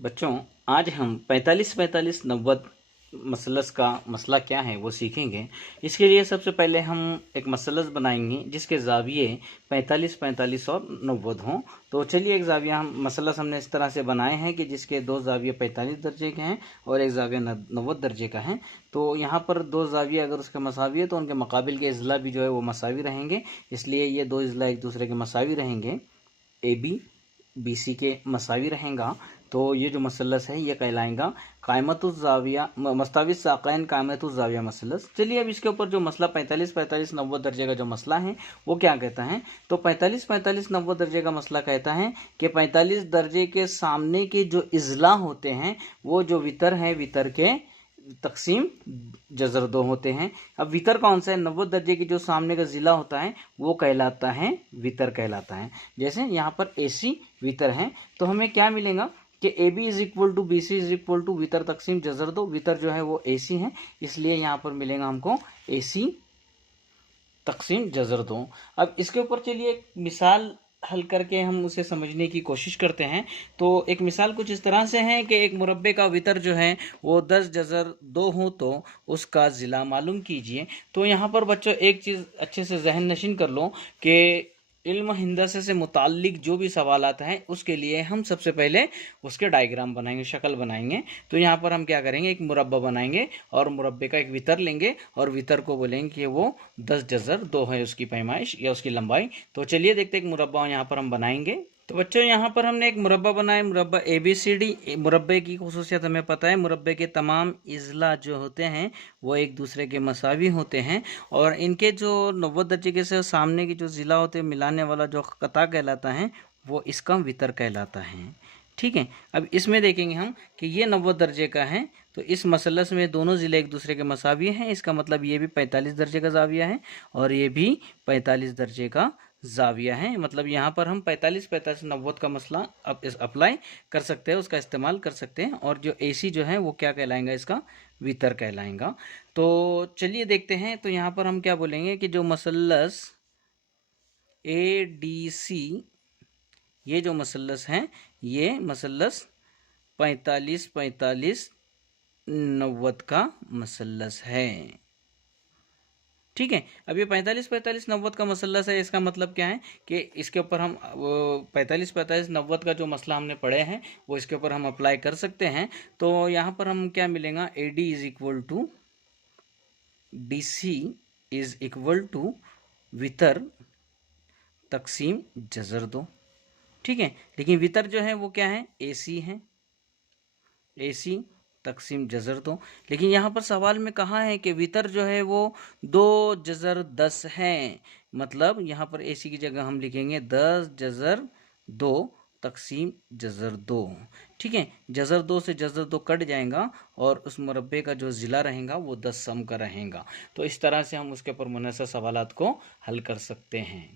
बच्चों, आज हम 45-45 90 मसलस का मसला क्या है वो सीखेंगे। इसके लिए सबसे पहले हम एक मसलस बनाएंगे जिसके ज़ाविये 45-45 और 90 हों। तो चलिए, एक ज़ाविया हम मसलस हमने इस तरह से बनाए हैं कि जिसके दो ज़ाविये 45 दर्जे के हैं और एक ज़ाविया 90 दर्जे का है। तो यहाँ पर दो ज़ाविये अगर उसके मसावी है तो उनके मुकाबिल के इज़ला भी जो है वो मसावी रहेंगे, इसलिए ये दो इज़ला एक दूसरे के मसावी रहेंगे। ए बी बी सी के मसावी रहेगा, तो ये जो मसलस है ये कहलाएगा कायमतुज़्ज़ाविया मस्ताविस साक़ैन कायमतुज़्ज़ाविया मसलस। चलिए, अब इसके ऊपर जो मसला 45-45 90 दर्जे का जो मसला है वो क्या कहता है। तो 45-45 90 दर्जे का मसला कहता है कि 45 दर्जे के सामने के जो इज़ला होते हैं वो जो वितर है, वितर के तकसीम जज़र दो होते हैं। अब वितर कौन सा है? 90 दर्जे की जो सामने का ज़िला होता है वो कहलाता है वितर कहलाता है। जैसे यहाँ पर AC वितर है, तो हमें क्या मिलेगा कि AB is equal to BC is equal to वितर तकसीम जज़र दो। वितर जो है वो AC है, इसलिए यहाँ पर मिलेगा हमको AC तकसीम जज़र दो। अब इसके ऊपर चलिए एक मिसाल हल करके हम उसे समझने की कोशिश करते हैं। तो एक मिसाल कुछ इस तरह से है कि एक मुरब्बे का वितर जो है वो 10 जज़र 2 हो तो उसका ज़िला मालूम कीजिए। तो यहाँ पर बच्चों एक चीज़ अच्छे से जहन नशीन कर लो कि इल्म हिंदसे से मुताल्लिक जो भी सवालात हैं उसके लिए हम सबसे पहले उसके डायग्राम बनाएंगे, शक्ल बनाएंगे। तो यहाँ पर हम क्या करेंगे, एक मुरब्बा बनाएंगे और मुरब्बे का एक वितर लेंगे और वितर को बोलेंगे कि वो 10 जज़र 2 है उसकी पैमाइश या उसकी लंबाई। तो चलिए देखते हैं, एक मुरब्बा यहाँ पर हम बनाएंगे। तो बच्चों, यहाँ पर हमने एक मुरब्बा बनाया, मुरब्बा ABCD। मुरब्बे की खुसूसियत हमें पता है, मुरब्बे के तमाम इज़ला जो होते हैं वो एक दूसरे के मसावी होते हैं और इनके जो 90 दर्जे के से सामने की जो ज़िला होते हैं मिलाने वाला जो कता कहलाता है वो इसका वितर कहलाता है। ठीक है, अब इसमें देखेंगे हम कि ये 90 दर्जे का है, तो इस मसलस में दोनों ज़िले एक दूसरे के मसावी हैं। इसका मतलब ये भी 45 दर्जे का ज़ाविया है और ये भी 45 दर्जे का ज़ाविया है। मतलब यहाँ पर हम 45-45 90 का मसला अब इस अप्लाई कर सकते हैं, उसका इस्तेमाल कर सकते हैं। और जो AC जो है वो क्या कहलाएगा, इसका वितर कहलाएगा। तो चलिए देखते हैं। तो यहाँ पर हम क्या बोलेंगे कि जो मसलस ADC, ये जो मसलस हैं ये मसलस 45-45 90 का मसलस है। ठीक है, अब ये 45-45 90 का मसलस है, इसका मतलब क्या है कि इसके ऊपर हम 45-45 90 का जो मसला हमने पढ़े हैं वो इसके ऊपर हम अप्लाई कर सकते हैं। तो यहाँ पर हम क्या मिलेगा, AD is equal to DC is equal to वितर तकसीम जज़र दो। ठीक है, लेकिन वितर जो है वो क्या है, AC है, AC तकसीम जज़र दो। लेकिन यहाँ पर सवाल में कहा है कि वितर जो है वो 2 जज़र 10 है। मतलब यहाँ पर AC की जगह हम लिखेंगे 10 जज़र 2 तकसीम जज़र 2। ठीक है, जज़र 2 से जज़र 2 कट जाएगा और उस मुरब्बे का जो ज़िला रहेगा वो 10 सम का रहेगा। तो इस तरह से हम उसके ऊपर मुनसब सवालात को हल कर सकते हैं।